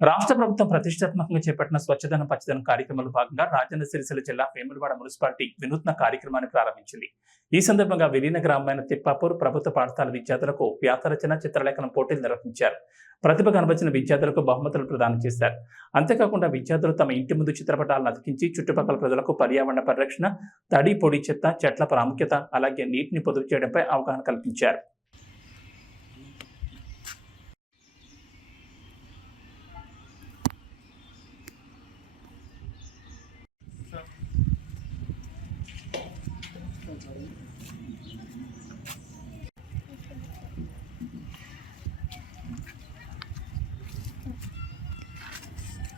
రాష్ట్ర ప్రభుత్వం ప్రతిష్టాత్మకంగా చేపట్టిన స్వచ్ఛదనం పచ్చదనం కార్యక్రమంలో భాగంగా రాజన్న సిరిసిల్ల జిల్లా వేములవాడ మున్సిపాలిటీ వినూత్న కార్యక్రమాన్ని ప్రారంభించింది. ఈ సందర్భంగా విలీన గ్రామమైన తిప్పాపూర్ ప్రభుత్వ పాఠశాల విద్యార్థులకు వ్యాసరచన చిత్రలేఖనం పోటీలు నిర్వహించారు. ప్రతిభ కనబరిచిన విద్యార్థులకు బహుమతులు ప్రదానం చేశారు. అంతేకాకుండా విద్యార్థులు తమ ఇంటి ముందు చిత్రపటాలను అతికించి చుట్టుపక్కల ప్రజలకు పర్యావరణ పరిరక్షణ తడి పొడి చెత్త చెట్ల ప్రాముఖ్యత అలాగే నీటిని పొదుపు చేయడంపై అవగాహన కల్పించారు.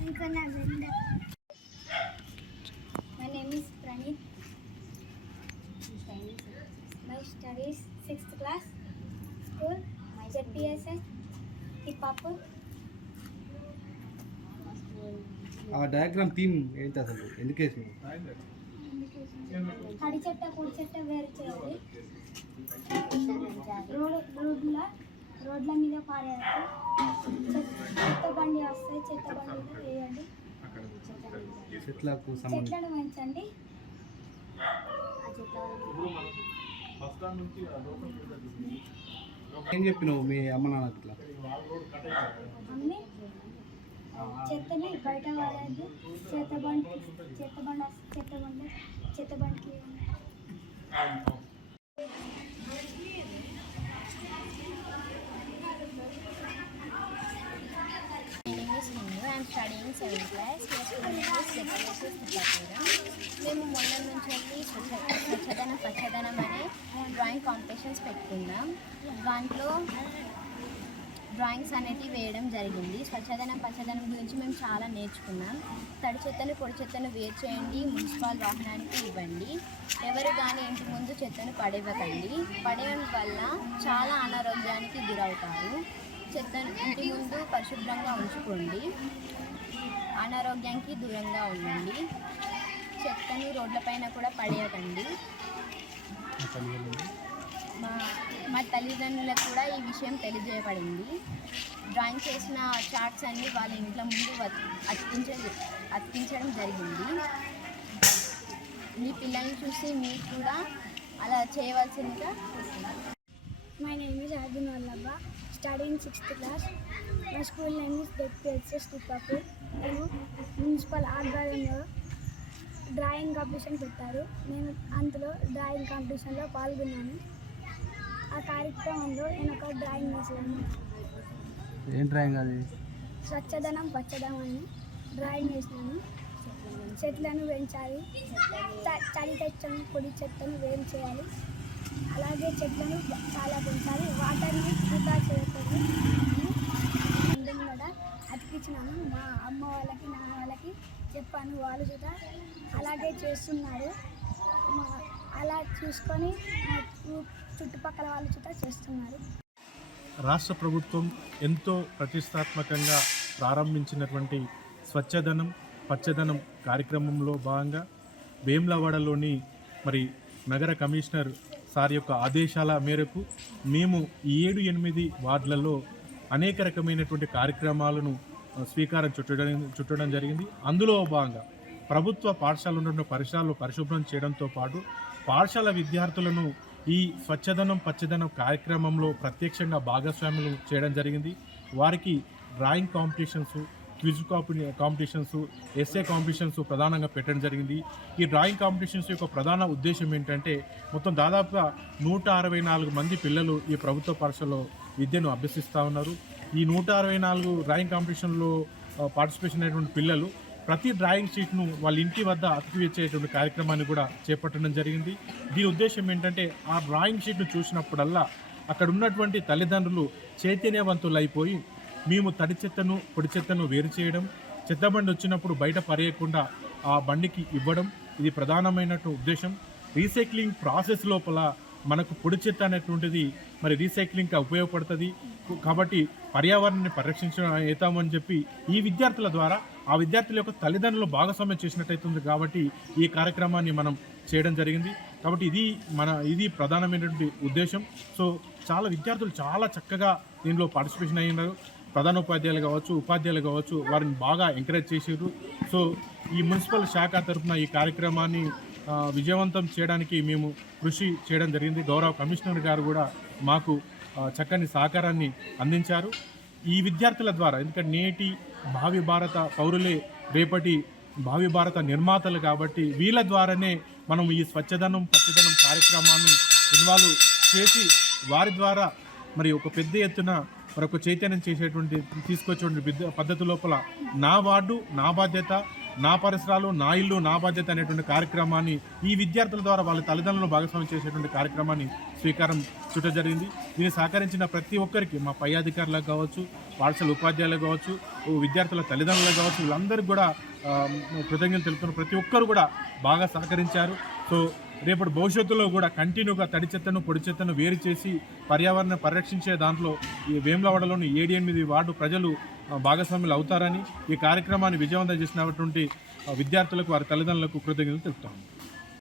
ఇంకా నా వెంట my name is Praneeth my studies sixth class school ZPSS Hippapur ఆ డయాగ్రామ్ థీమ్ ఏంటి అసలు? ఎందుకు వేసినావు? తడి చెట్ట పొడి చెట్ట వేరు చేయాలి రోడ్ రోడ్ల రోడ్ల మీద పారేయాలి. చెత్త బండి వస్తాయి. చెత్త బండి వేయండి. చెట్లకు చెట్లను పెంచండి. ఏం చెప్పినావు మీ అమ్మ నాన్న ఇట్లా అన్ని చెత్తని బయట పడేది చెత్త బండి చెత్త బండి వస్తే చెత్త బండి చెత్త బండికి My name is Hindu. I am studying seventh class. My school name is మేము మొన్న నుంచి వెళ్ళి స్వచ్ఛతనం స్వచ్ఛదనం అనే డ్రాయింగ్ కాంపిటీషన్స్ పెట్టుకున్నాం దాంట్లో డ్రాయింగ్స్ అనేవి వేయడం జరిగింది స్వచ్ఛదనం పచ్చదనం గురించి మేము చాలా నేర్చుకున్నాం తడి చెత్తను పొడి చెత్తను వేరు చేయండి మున్సిపల్ వాహనానికి ఇవ్వండి ఎవరు కానీ ఇంటి ముందు చెత్తను పడేవ్వకండి పడేయడం వల్ల చాలా అనారోగ్యానికి గురవుతారు చెత్తను ఇంటి ముందు పరిశుభ్రంగా ఉంచుకోండి. అనారోగ్యానికి దూరంగా ఉండండి. చెత్తను రోడ్లపైన కూడా పడేయకండి. మా మా తల్లిదండ్రులకు కూడా ఈ విషయం తెలియజేయబడింది. డ్రాయింగ్ చేసిన చార్ట్స్ అన్ని వాళ్ళ ఇంట్లో ముందు వత్- అతికించ అతికించడం జరిగింది. మీ పిల్లల్ని చూసి మీరు కూడా అలా చేయవలసిందిగా name is Arjun Vallabha studying sixth class my school name is ZPSS Hippapur నేను మున్సిపల్ ఆధ్వర్యంలో డ్రాయింగ్ కాంపిటీషన్ పెట్టారు. నేను అందులో డ్రాయింగ్ కాంపిటీషన్లో పాల్గొన్నాను. ఆ కార్యక్రమంలో నేను ఒక డ్రాయింగ్ వేసాను. ఏం డ్రాయింగ్ అది? స్వచ్ఛదనం పచ్చదనం అని డ్రాయింగ్ వేసినాను. చెట్లను పెంచాలి. తడి చెత్తను పొడి చెత్తను వేరు చేయాలి. అలాగే చెట్లను చాలా పెంచాలి. వాటర్ని వృధా చేయకూడదు. అందరం కూడా అతికించినాను మా అమ్మ వాళ్ళకి నాన్న వాళ్ళకి చెప్పాను. వాళ్ళు కూడా అలాగే చేస్తున్నారు. మా అలా చూసుకొని మా చుట్టుపక్కల వాళ్ళు కూడా చేస్తున్నారు. రాష్ట్ర ప్రభుత్వం ఎంతో ప్రతిష్టాత్మకంగా ప్రారంభించినటువంటి స్వచ్ఛదనం పచ్చదనం కార్యక్రమంలో భాగంగా వేమ్లవాడలోని మరి నగర కమిషనర్ సార్ యొక్క ఆదేశాల మేరకు మేము ఈ ఏడు ఎనిమిది వార్డులలో అనేక రకమైనటువంటి కార్యక్రమాలను స్వీకారం చుట్టడం చుట్టడం జరిగింది. అందులో భాగంగా ప్రభుత్వ పాఠశాల ఉన్న పరిసరాలు పరిశుభ్రం చేయడంతో పాటు పాఠశాల విద్యార్థులను ఈ స్వచ్ఛదనం పచ్చదనం కార్యక్రమంలో ప్రత్యక్షంగా భాగస్వాములు చేయడం జరిగింది. వారికి drawing competitions quiz competitions essay competitions ప్రధానంగా పెట్టడం జరిగింది. ఈ డ్రాయింగ్ కాంపిటీషన్స్ యొక్క ప్రధాన ఉద్దేశం ఏంటంటే మొత్తం దాదాపుగా నూట అరవై నాలుగు మంది పిల్లలు ఈ ప్రభుత్వ పాఠశాలలో విద్యను అభ్యసిస్తూ ఉన్నారు. ఈ నూట అరవై నాలుగు డ్రాయింగ్ కాంపిటీషన్లో పార్టిసిపేషన్ అయినటువంటి పిల్లలు ప్రతి డ్రాయింగ్ షీట్ను వాళ్ళ ఇంటి వద్ద అతికివేసేటువంటి కార్యక్రమాన్ని కూడా చేపట్టడం జరిగింది. దీని ఉద్దేశం ఏంటంటే ఆ డ్రాయింగ్ షీట్ను చూసినప్పుడల్లా అక్కడ ఉన్నటువంటి తల్లిదండ్రులు చైతన్యవంతులు అయిపోయి మేము తడి చెత్తను పొడి చెత్తను వేరు చేయడం చెత్త బండి వచ్చినప్పుడు బయట పరేయకుండా ఆ బండికి ఇవ్వడం ఇది ప్రధానమైనటు ఉద్దేశం. రీసైక్లింగ్ ప్రాసెస్ లోపల మనకు పొడి చెత్త అనేటువంటిది మరి రీసైక్లింగ్కి ఉపయోగపడుతుంది. కాబట్టి పర్యావరణాన్ని పరిరక్షించడం అవుతామని చెప్పి ఈ విద్యార్థుల ద్వారా ఆ విద్యార్థుల యొక్క తల్లిదండ్రులు భాగస్వామ్యం చేసినట్టయితుంది కాబట్టి ఈ కార్యక్రమాన్ని మనం చేయడం జరిగింది. కాబట్టి ఇది మన ఇది ప్రధానమైనటువంటి ఉద్దేశం. సో చాలా విద్యార్థులు చాలా చక్కగా దీనిలో పార్టిసిపేషన్ అయ్యి ఉన్నారు ప్రధానోపాధ్యాయులు కావచ్చు ఉపాధ్యాయులు కావచ్చు వారిని బాగా ఎంకరేజ్ చేసారు సో ఈ మున్సిపల్ శాఖ తరఫున ఈ కార్యక్రమాన్ని విజయవంతం చేయడానికి మేము కృషి చేయడం జరిగింది. గౌరవ కమిషనర్ గారు కూడా మాకు చక్కని సహకారాన్ని అందించారు. ఈ విద్యార్థుల ద్వారా ఎందుకంటే నేటి భావి భారత పౌరులే రేపటి భావి భారత నిర్మాతలు కాబట్టి వీళ్ళ ద్వారానే మనం ఈ స్వచ్ఛదనం పచ్చదనం కార్యక్రమాన్ని ఇన్వాల్వ్ చేసి వారి ద్వారా మరి ఒక పెద్ద ఎత్తున మరొక చైతన్యం చేసేటువంటి తీసుకొచ్చేటువంటి పద్ధతి లోపల నా వార్డు నా బాధ్యత నా పరిసరాలు నా ఇల్లు నా బాధ్యత అనేటువంటి కార్యక్రమాన్ని ఈ విద్యార్థుల ద్వారా వాళ్ళ తల్లిదండ్రులను భాగస్వామ్యం చేసేటువంటి కార్యక్రమాన్ని స్వీకారం చుట్ట జరిగింది. దీన్ని సహకరించిన ప్రతి ఒక్కరికి మా పై అధికారులకు కావచ్చు పాఠశాల ఉపాధ్యాయులకు కావచ్చు విద్యార్థుల తల్లిదండ్రులకు కావచ్చు వీళ్ళందరికీ కూడా కృతజ్ఞతలు తెలుపుతున్న ప్రతి ఒక్కరు కూడా బాగా సహకరించారు. సో రేపటి భవిష్యత్తులో కూడా కంటిన్యూగా తడి చెత్తను పొడి చెత్తను వేరు చేసి పర్యావరణం పరిరక్షించే దాంట్లో ఈ వేములవాడలోని ఏడు ఎనిమిది వార్డు ప్రజలు భాగస్వాములు అవుతారని ఈ కార్యక్రమాన్ని విజయవంతం చేసినటువంటి విద్యార్థులకు వారి తల్లిదండ్రులకు కృతజ్ఞతలు తెలుపుతాము